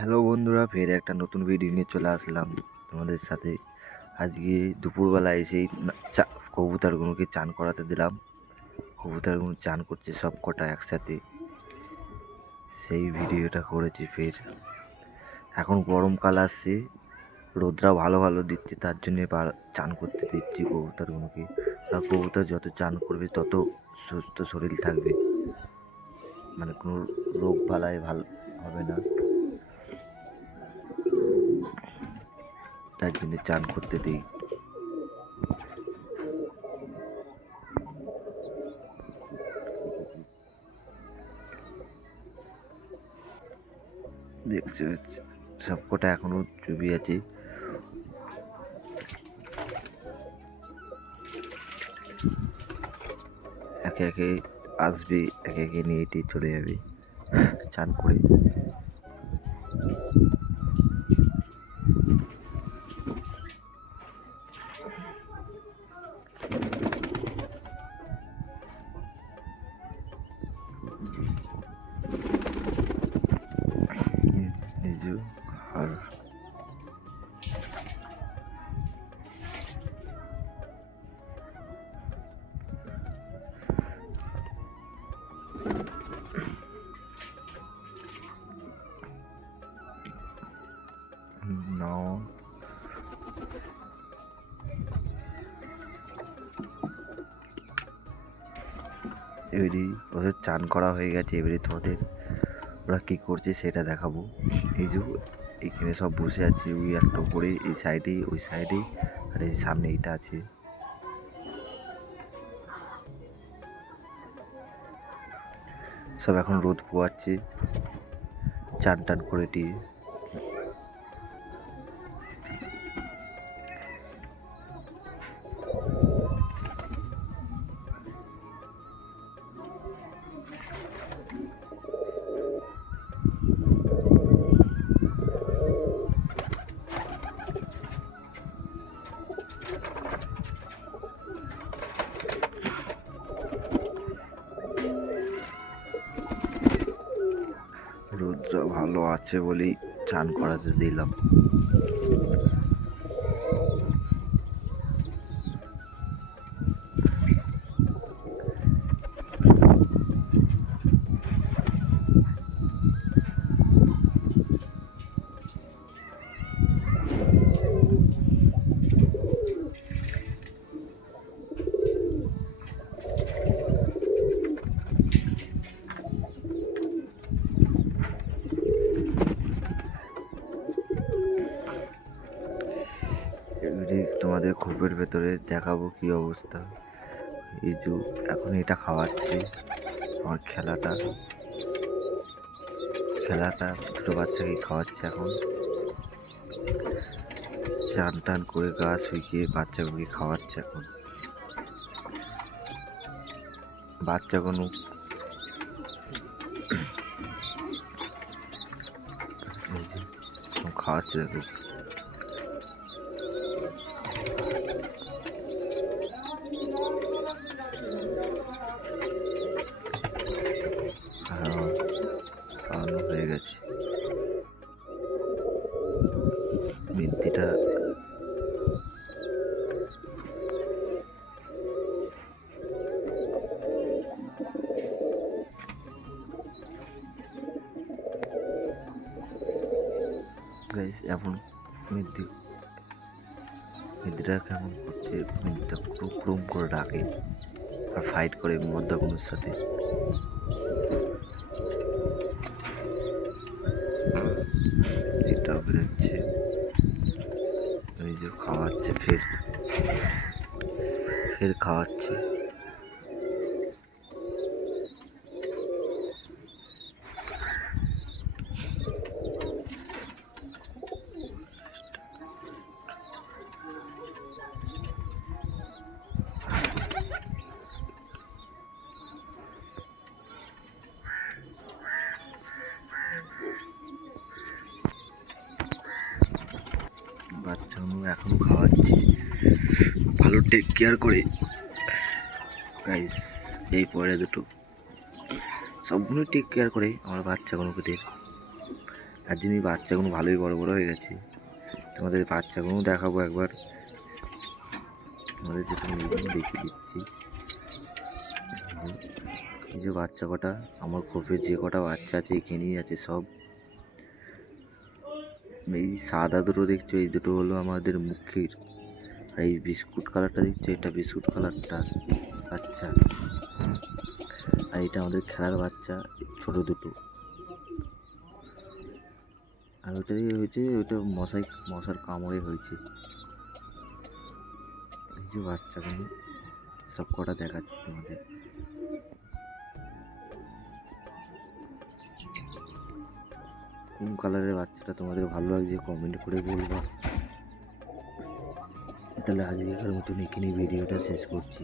Hello বন্ধুরা, ফের একটা নতুন ভিডিও নিয়ে চলে আসলাম তোমাদের সাথে। আজকে দুপুরবেলা এসেই চা- কবুতরগুলোকে চান করাতে দিলাম। কবুতরগুলো চান করছে সব কটা একসাথে। সেই ভিডিওটা করেছি ফের। এখন গরমকাল আসছে রোদরা ভালো ভালো দিচ্ছে, তার জন্যে চান করতে দিচ্ছি কবুতরগুলোকে। আর কবুতর যত চান করবে, তত সুস্থ শরীর থাকবে। মানে কোনো রোগ বালাই ভালো, হবে না। তার জন্য চান করতে দিই। দেখছ সবকটা এখনও চুবি আছে। একে একে আসবে, একে একে নিয়ে চলে যাবে। চান করে। এবারে ওদের চান করা হয়ে গেছে, এবারে তোমাদের ওরা কী করছে সেটা দেখাবো। এই যে এখানে সব বসে আছে, ওই একটা উপরে, এই সাইডে, ওই সাইডে, আর এই সামনে এইটা আছে। সব এখন রোদ পোয়াচ্ছে, চান টান করে দিয়ে। ভালো আছে বলেই চান করাতে দিলাম। তোমাদের খোপের ভেতরে দেখাবো কি অবস্থা। যে এখন এটা খাওয়াচ্ছে আমার খেলাটা। খেলাটা ছোটো বাচ্চাকে খাওয়াচ্ছে এখন। চান টান করে গা শুকিয়ে বাচ্চাগুলোকে খাওয়াচ্ছে এখন। বাচ্চা কোনো এই যে, এখন খাওয়াচ্ছে দেখো হ্যাঁ খাওয়ানো হয়ে গেছে। মিন্তিটা গাইস এখন মিন্তি মিন্তিটা কেমন করছে মিন্তিটা ক্রুম করে ডাকে আর ফাইট করে মদ্দাগুলোর সাথে। বেরোচ্ছে এই যে খাওয়াচ্ছে ফের ফের খাওয়াচ্ছে। বাচ্চাগুলো এখনও খাওয়াচ্ছি ভালো টেক কেয়ার করে। গাইস এই পরে দুটো। সবগুলো টেক কেয়ার করে আমার বাচ্চাগুলোকে দেখ। আর যিনি বাচ্চাগুলো ভালোই বড় বড় হয়ে গেছে, তোমাদের বাচ্চাগুলো দেখাবো একবার। তোমাদের দেখিয়ে দিচ্ছি। এই যে বাচ্চা কটা, আমার খোপে যে কটা বাচ্চা আছে, এখানেই আছে সব। এই সাদা দুটো দেখছ, এই দুটো হলো আমাদের মুখের। আর এই বিস্কুট কালারটা দেখছ, এটা বিস্কুট কালারটা। বাচ্চা আর এটা আমাদের খেলার বাচ্চা, ছোট দুটো। আর ওটা হয়েছে, ওটা মশাই, মশার কামড়ে হয়েছে। এই যে বাচ্চাগুলো, সব কটা দেখাচ্ছি তোমাদের। কোন কালারের বাচ্চাটা তোমাদের ভালো লাগছে কমেন্ট করে বলবা। তাহলে আজকেকার মতন এখানে ভিডিওটা শেষ করছি।